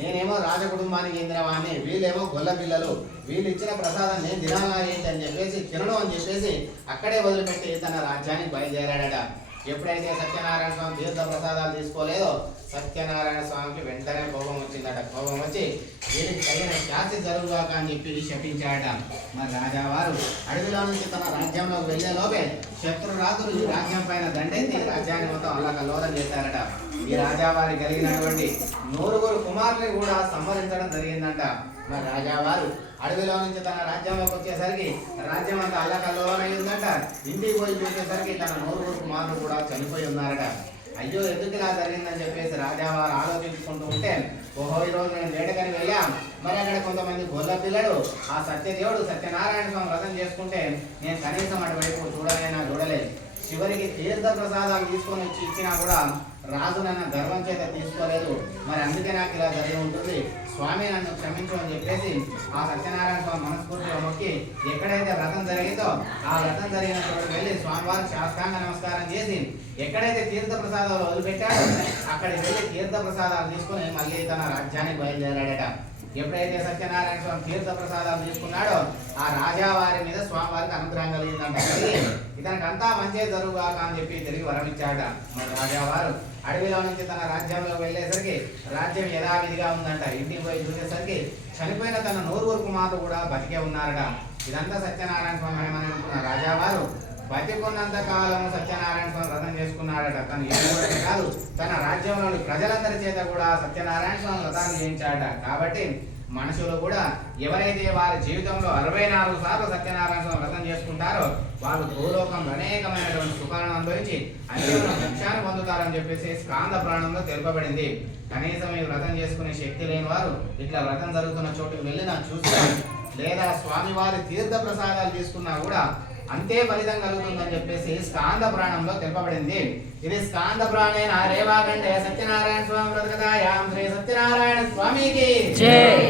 నేనేమో రాజకుటుంబానికి చెందిన వాడిని, వీళ్ళేమో గొల్ల పిల్లలు, వీళ్ళు ఇచ్చిన ప్రసాదం నేను తినాలా ఏంటి అని చెప్పేసి తినడం అని చెప్పేసి అక్కడే వదిలిపెట్టి తన రాజ్యానికి బయలుదేరాడట. ఎప్పుడైతే సత్యనారాయణ స్వామి తీర్థ ప్రసాదాలు తీసుకోలేదో సత్యనారాయణ స్వామికి వెంటనే కోపం వచ్చిందట. కోపం వచ్చి వీరికి తగిన శాస్తి జరుగుగాక అని చెప్పి శపించాడట. మరి రాజావారు అడవిలో నుంచి తన రాజ్యంలోకి వెళ్లే లోపే శత్రురాజులు ఈ రాజ్యం పైన దండెత్తి రాజ్యాన్ని మొత్తం అల్లకల్లోలం చేశారట. ఈ రాజావారి కలిగినటువంటి 9 కుమారులు కూడా సంహరించడం జరిగిందంట. మరి రాజావారు అడవిలో నుంచి తన రాజ్యంలోకి వచ్చేసరికి రాజ్యం అంతా అల్లకల్లోలమైందంట. ఇంటికి పోయి చూసేసరికి తన 9 కుమారులు కూడా చనిపోయి ఉన్నారట. అయ్యో ఎందుకు ఇలా జరిగిందని చెప్పేసి రాజావారు ఆలోచించుకుంటూ ఉంటే, ఓహో ఈ రోజు నేను వేటకని వెళ్ళాం, మరి అక్కడ కొంతమంది గొల్ల పిల్లలు ఆ సత్యదేవుడు సత్యనారాయణ స్వామి వ్రతం చేసుకుంటే నేను కనీసం అటువైపు చూడలేదు. చివరికి తీర్థ ప్రసాదాలు తీసుకొని వచ్చి ఇచ్చినా కూడా రాజు నన్ను గర్వం చేత తీసుకోలేదు, మరి అందుకే నాకు ఇలా జరిగి ఉంటుంది, స్వామి నన్ను క్షమించు అని చెప్పేసి ఆ సత్యనారాయణ స్వామి మనస్ఫూర్తిగా మొక్కి ఎక్కడైతే వ్రతం జరిగిందో ఆ వ్రతం జరిగిన చోటుకు వెళ్ళి స్వామివారికి శాస్త్రాంగ నమస్కారం చేసి ఎక్కడైతే తీర్థ ప్రసాదాలు వదిలిపెట్టాడో అక్కడికి వెళ్ళి తీర్థ ప్రసాదాలు తీసుకుని మళ్ళీ తన రాజ్యానికి బయలుదేరాడట. ఎప్పుడైతే సత్యనారాయణ స్వామి తీర్థ ప్రసాదాలు తీసుకున్నాడో ఆ రాజావారి మీద స్వామివారికి అనుగ్రహం కలిగిందంట. ఇతనికి అంతా మంచి జరుగుగాక అని చెప్పి తిరిగి వరమిచ్చాడ. మరి రాజావారు అడవిలో నుంచి తన రాజ్యంలో వెళ్ళేసరికి రాజ్యం యథావిధిగా ఉందంట. ఇంటికి పోయి చూసేసరికి చనిపోయిన తన 9 కుమారులు కూడా బతికే ఉన్నారట. ఇదంతా సత్యనారాయణ స్వామి ఏమని అనుకున్న రాజావారు బతికున్నంత కాలం సత్యనారాయణ స్వామి వ్రతం చేసుకున్నాడట. తను ఏడు కాదు తన రాజ్యంలోని ప్రజలందరి చేత కూడా సత్యనారాయణ స్వామి వ్రతాన్ని చేయించాడట. కాబట్టి మనుషులు కూడా ఎవరైతే వారి జీవితంలో 64 సార్లు సత్యనారాయణ స్వామి వ్రతం చేసుకుంటారో వాళ్ళు భూలోకంలో అనేకమైనటువంటి సుఖాలను అనుభవించి అనేక లక్ష్యాన్ని పొందుతారని చెప్పేసి స్కాంద పురాణంలో తెలుపబడింది. కనీసం ఈ వ్రతం చేసుకునే శక్తి లేని వారు ఇట్లా వ్రతం జరుగుతున్న చోటుకు వెళ్ళినా చూసినా లేదా స్వామివారి తీర్థ ప్రసాదాలు తీసుకున్నా కూడా అంతే ఫలితం కలుగుతుందని చెప్పేసి స్కాంద పురాణంలో తెలుపబడింది. ఇది స్కాంద పురాణేన రేవాఖండే సత్యనారాయణ స్వామి వ్రతకథాయాం శ్రీ సత్యనారాయణ స్వామికి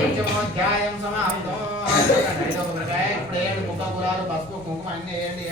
పంచమోధ్యాయం సమాప్తం. ఇప్పుడు 7 ముఖ పురాలు పసుపు కుంకుమ అన్ని వేయండి.